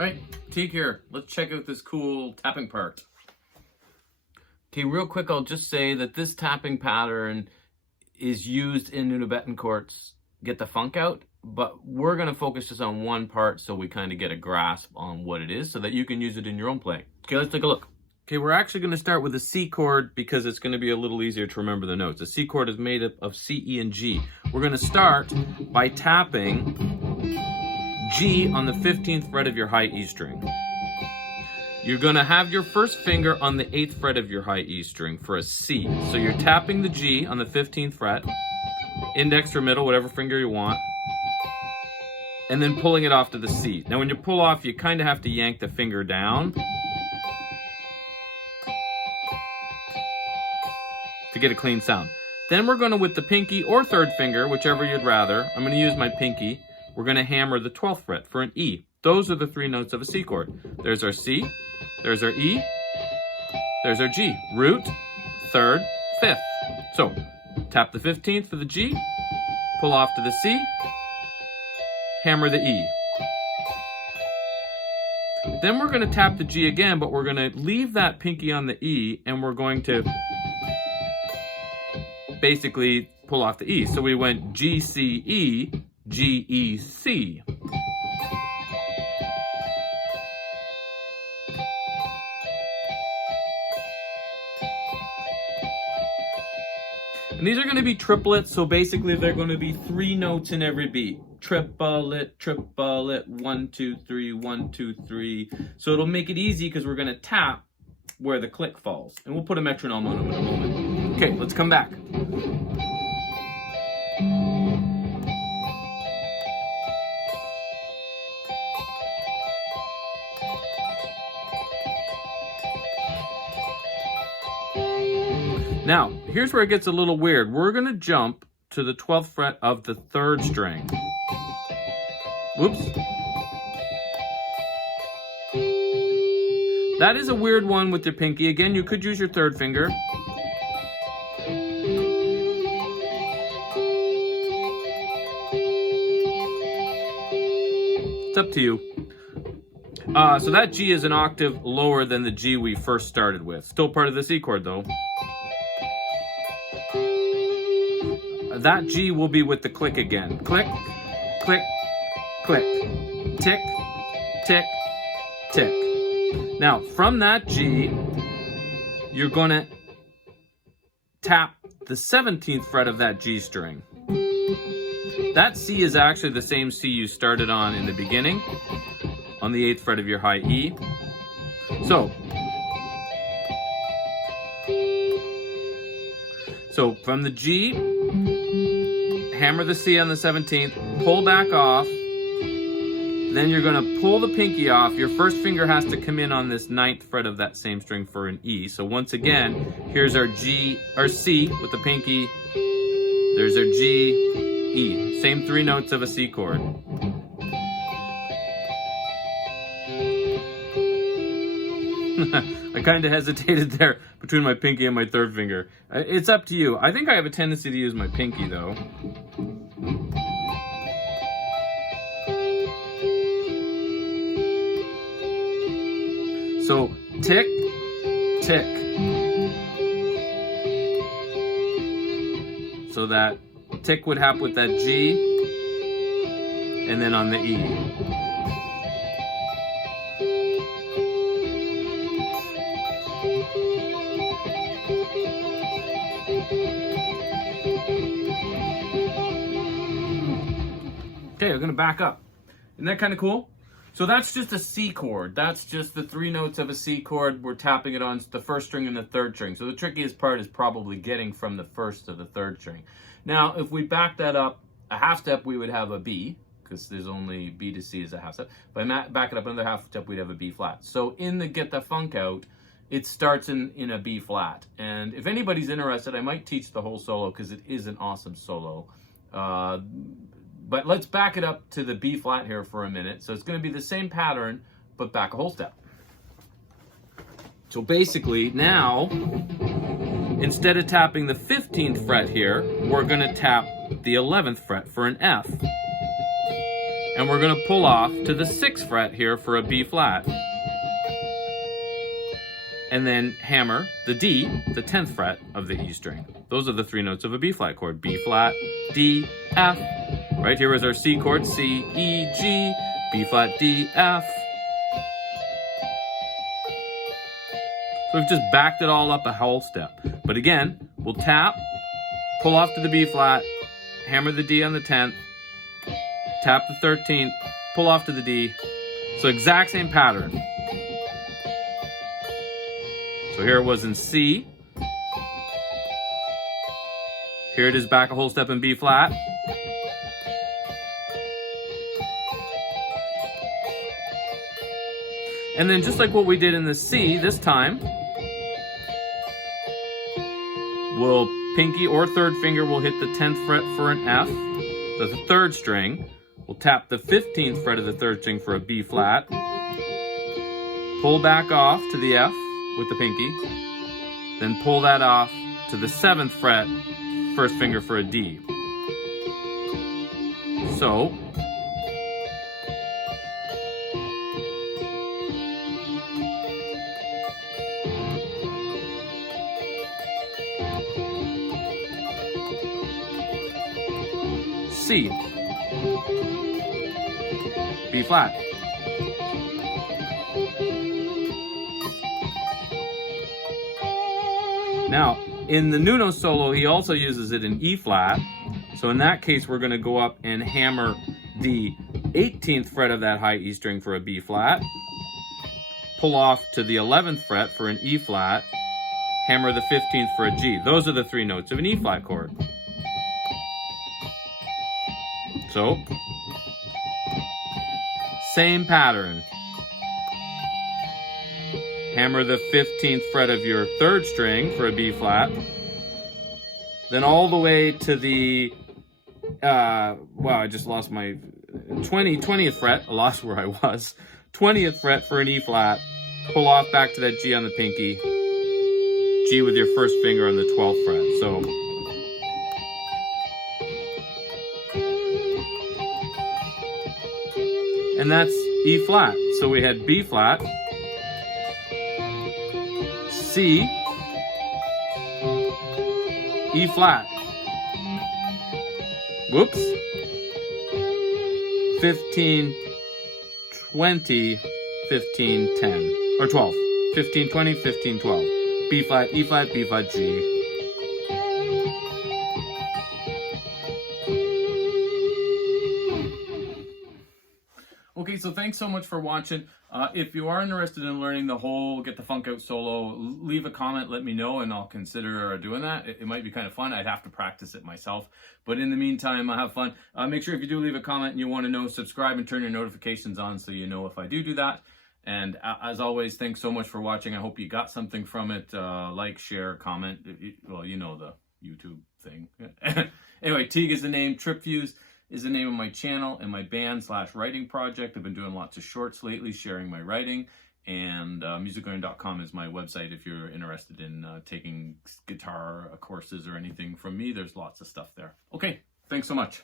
Alright, Teague here. Let's check out this cool tapping part. Okay, real quick, I'll just say that this tapping pattern is used in Nuno Bettencourt's Get the Funk Out, but we're going to focus just on one part so we kind of get a grasp on what it is so that you can use it in your own playing. Okay, let's take a look. Okay, we're actually going to start with a C chord because it's going to be a little easier to remember the notes. A C chord is made up of C, E, and G. We're going to start by tapping G on the 15th fret of your high E string. You're going to have your first finger on the 8th fret of your high E string for a C. So you're tapping the G on the 15th fret, index or middle, whatever finger you want, and then pulling it off to the C. Now when you pull off, you kind of have to yank the finger down to get a clean sound. Then we're going to, with the pinky or third finger, whichever you'd rather, I'm going to use my pinky, we're going to hammer the 12th fret for an E. Those are the three notes of a C chord. There's our C, there's our E, there's our G. Root, third, fifth. So, tap the 15th for the G, pull off to the C, hammer the E. Then we're going to tap the G again, but we're going to leave that pinky on the E, and we're going to basically pull off the E. So we went G, C, E, G, E, C. And these are going to be triplets, so basically they're going to be 3 notes in every beat. Triplet, triplet, 1, 2, 3, 1, 2, 3. So it'll make it easy because we're going to tap where the click falls. And we'll put a metronome on them in a moment. Okay, let's come back. Now, here's where it gets a little weird. We're going to jump to the 12th fret of the 3rd string. Whoops. That is a weird one with your pinky. Again, you could use your third finger. It's up to you. So that G is an octave lower than the G we first started with. Still part of the C chord, though. That G will be with the click again. Click, click, click. Tick, tick, tick. Now, from that G, you're going to tap the 17th fret of that G string. That C is actually the same C you started on in the beginning, on the 8th fret of your high E. So from the G, hammer the C on the 17th, pull back off, then you're going to pull the pinky off. Your first finger has to come in on this 9th fret of that same string for an E. So once again, here's our G, our C with the pinky, there's our G, E. Same 3 notes of a C chord. I kind of hesitated there between my pinky and my third finger. It's up to you. I think I have a tendency to use my pinky though. So tick, tick. So that tick would happen with that G and then on the E. Okay, we're going to back up. Isn't that kind of cool? So that's just a C chord. That's just the 3 notes of a C chord. We're tapping it on the 1st string and the 3rd string. So the trickiest part is probably getting from the 1st to the 3rd string. Now, if we back that up a half step, we would have a B, because there's only B to C is a half step. If I back it up another half step, we'd have a B flat. So in the Get the Funk Out, it starts in a B flat. And if anybody's interested, I might teach the whole solo because it is an awesome solo. But let's back it up to the B flat here for a minute. So it's going to be the same pattern, but back a whole step. So basically now, instead of tapping the 15th fret here, we're going to tap the 11th fret for an F. And we're going to pull off to the 6th fret here for a B flat. And then hammer the D, the 10th fret of the E string. Those are the 3 notes of a B flat chord. B flat, D, F. Right here is our C chord, C, E, G, B flat, D, F. So we've just backed it all up a whole step. But again, we'll tap, pull off to the B flat, hammer the D on the 10th, tap the 13th, pull off to the D. So exact same pattern. So here it was in C. Here it is back a whole step in B flat. And then just like what we did in the C, this time, we'll pinky or 3rd finger will hit the 10th fret for an F, the 3rd string. We'll tap the 15th fret of the 3rd string for a B flat. Pull back off to the F with the pinky, then pull that off to the 7th fret, 1st finger for a D. So, C, B flat. Now, in the Nuno solo, he also uses it in E flat. So in that case, we're going to go up and hammer the 18th fret of that high E string for a B flat, pull off to the 11th fret for an E flat, hammer the 15th for a G. Those are the 3 notes of an E flat chord. So, same pattern. Hammer the 15th fret of your 3rd string for a B flat. Then all the way to the, wow, I just lost my 20th fret. I lost where I was. 20th fret for an E flat. Pull off back to that G on the pinky. G with your 1st finger on the 12th fret. So, and that's E flat. So we had B flat, C, E flat. Whoops. 15, 20, 15, 10. Or 12. 15, 20, 15, 12. B flat, E flat, B flat, G. Okay, so thanks so much for watching. If you are interested in learning the whole Get the Funk Out solo, leave a comment, let me know, and I'll consider doing that. It might be kind of fun. I'd have to practice it myself. But in the meantime, have fun. Make sure if you do leave a comment and you want to know, subscribe and turn your notifications on so you know if I do that. And as always, thanks so much for watching. I hope you got something from it. Like, share, comment. Well, you know the YouTube thing. Anyway, Teague is the name. Trip Views is the name of my channel and my band/writing project. I've been doing lots of shorts lately, sharing my writing, and musiclearning.com is my website if you're interested in taking guitar courses or anything from me. There's lots of stuff there. Okay, thanks so much.